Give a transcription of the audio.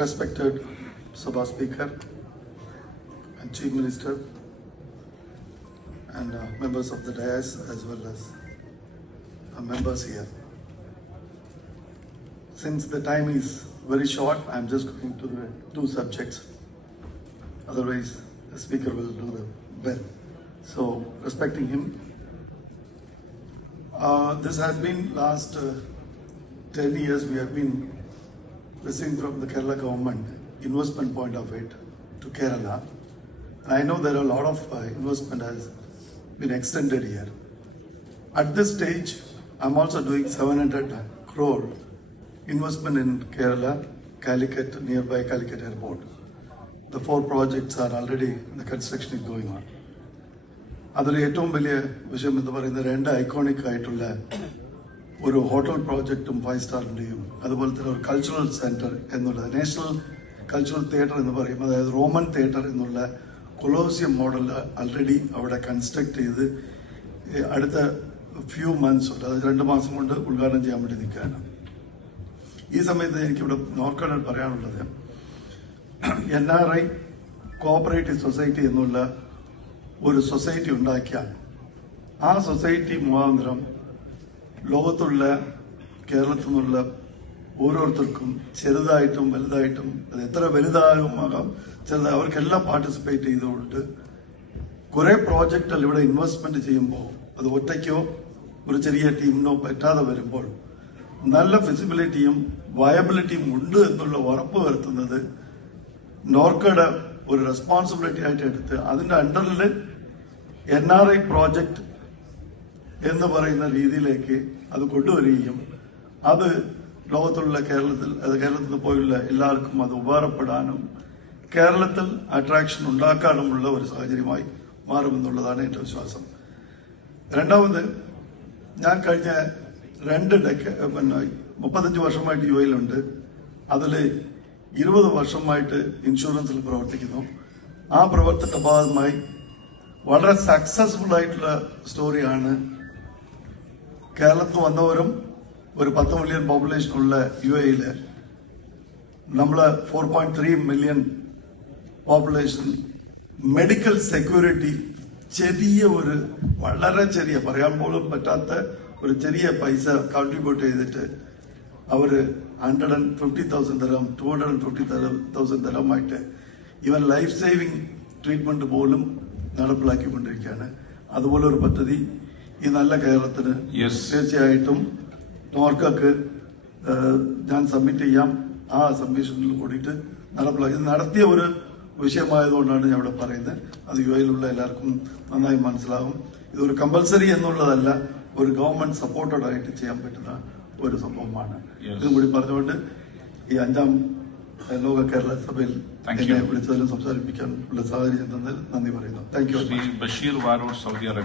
Respected Sabha Speaker and Chief Minister and members of the dais as well as members here. Since the time is very short, I am just going to the two subjects. Otherwise, the speaker will do the bell. So, respecting him, this has been last 10 years we have been receiving from the Kerala government investment point of it to Kerala. And I know there are a lot of investment has been extended here. At this stage, I'm also doing 700 crore investment in Kerala, Calicut, nearby Calicut Airport. The 4 projects are already, the construction is going on. അതിൽ ഏറ്റവും വലിയ വിഷയം എന്ന് പറയുന്നത് 2 iconic ആയിട്ടുള്ള ഒരു hotel പ്രോജക്റ്റും 5 സ്റ്റാറിന്റെയും അതുപോലെ തന്നെ ഒരു കൾച്ചറൽ സെന്റർ എന്നുള്ള നാഷണൽ കൾച്ചറൽ തിയേറ്റർ എന്ന് പറയും, അതായത് റോമൻ തിയേറ്റർ എന്നുള്ള കൊളോസിയം മോഡൽ ആൾറെഡി അവിടെ കൺസ്ട്രക്ട് ചെയ്ത് അടുത്ത ഫ്യൂ മന്ത്സ് ഉണ്ട്, അതായത് 2 മാസം കൊണ്ട് ഉദ്ഘാടനം ചെയ്യാൻ വേണ്ടി നിൽക്കുകയാണ്. ഈ സമയത്ത് എനിക്കിവിടെ നോർക്കഡിൽ പറയാനുള്ളത്, NRI കോഓപ്പറേറ്റീവ് സൊസൈറ്റി എന്നുള്ള ഒരു സൊസൈറ്റി ഉണ്ടാക്കിയാൽ ആ സൊസൈറ്റി മുഖാന്തരം ലോകത്തുള്ള കേരളത്തിൽ നിന്നുള്ള ഓരോരുത്തർക്കും ചെറുതായിട്ടും വലുതായിട്ടും അത് എത്ര വലുതാകുമാകാം ചെറുതായി അവർക്കെല്ലാം പാർട്ടിസിപ്പേറ്റ് ചെയ്തുകൊണ്ട് കുറെ പ്രോജക്റ്റുകൾ ഇവിടെ ഇൻവെസ്റ്റ്മെന്റ് ചെയ്യുമ്പോൾ അത് ഒറ്റയ്ക്കോ ഒരു ചെറിയ ടീമിനോ പറ്റാതെ വരുമ്പോൾ നല്ല ഫിസിബിലിറ്റിയും വയബിലിറ്റിയും ഉണ്ട് എന്നുള്ള ഉറപ്പ് വരുത്തുന്നത് നോർക്കഡ് ഒരു റെസ്പോൺസിബിലിറ്റി ആയിട്ട് എടുത്ത് അതിന്റെ അണ്ടറിൽ NRI പ്രോജക്റ്റ് എന്ന് പറയുന്ന രീതിയിലേക്ക് അത് കൊണ്ടുവരികയും അത് ലോകത്തുള്ള കേരളത്തിൽ പോയുള്ള എല്ലാവർക്കും അത് ഉപകാരപ്പെടാനും കേരളത്തിൽ അട്രാക്ഷൻ ഉണ്ടാക്കാനുമുള്ള ഒരു സാഹചര്യമായി മാറുമെന്നുള്ളതാണ് എന്റെ വിശ്വാസം. രണ്ടാമത്, ഞാൻ കഴിഞ്ഞ 35 വർഷമായിട്ട് UAE-ലുണ്ട്. അതിൽ 20 വർഷമായിട്ട് ഇൻഷുറൻസിൽ പ്രവർത്തിക്കുന്നു. ആ പ്രവർത്തനത്തിന്റെ ഭാഗമായി വളരെ സക്സസ്ഫുൾ ആയിട്ടുള്ള സ്റ്റോറിയാണ് കേരളത്തിൽ വന്നവരും ഒരു 10 മില്യൺ പോപ്പുലേഷൻ ഉള്ള UAE-ല് നമ്മള് 4.3 മില്യൺ പോപ്പുലേഷൻ മെഡിക്കൽ സെക്യൂരിറ്റി വളരെ ചെറിയ പറയാൻ പോലും പറ്റാത്ത ഒരു ചെറിയ പൈസ കോൺട്രിബ്യൂട്ട് ചെയ്തിട്ട് അവര് 150,000 dirham 250,000 dirham ആയിട്ട് ഇവൻ ലൈഫ് സേവിംഗ് ട്രീറ്റ്മെന്റ് പോലും നടപ്പിലാക്കിക്കൊണ്ടിരിക്കുകയാണ്. അതുപോലെ ഒരു പദ്ധതി ഈ നല്ല കേരളത്തിന് തീർച്ചയായിട്ടും നോർക്കക്ക് ഞാൻ സബ്മിറ്റ് ചെയ്യാം. ആ സബ്മിഷനിൽ കൂടിയിട്ട് നടപ്പിലാക്കി നടത്തിയ ഒരു വിഷയമായതുകൊണ്ടാണ് ഞാൻ ഇവിടെ പറയുന്നത്. അത് UAE-ലുള്ള എല്ലാവർക്കും നന്നായി മനസ്സിലാവും. ഇതൊരു കമ്പൽസറി എന്നുള്ളതല്ല, ഒരു ഗവൺമെന്റ് സപ്പോർട്ടഡ് ആയിട്ട് ചെയ്യാൻ പറ്റുന്ന ഒരു സംഭവമാണ്. ഇതും കൂടി പറഞ്ഞുകൊണ്ട് ഈ 5ാം ലോക കേരള സഭയിൽ എന്നെ വിളിച്ചതിലും സംസാരിപ്പിക്കാനുള്ള സാഹചര്യം തന്നതിൽ നന്ദി പറയുന്നു. Thank you.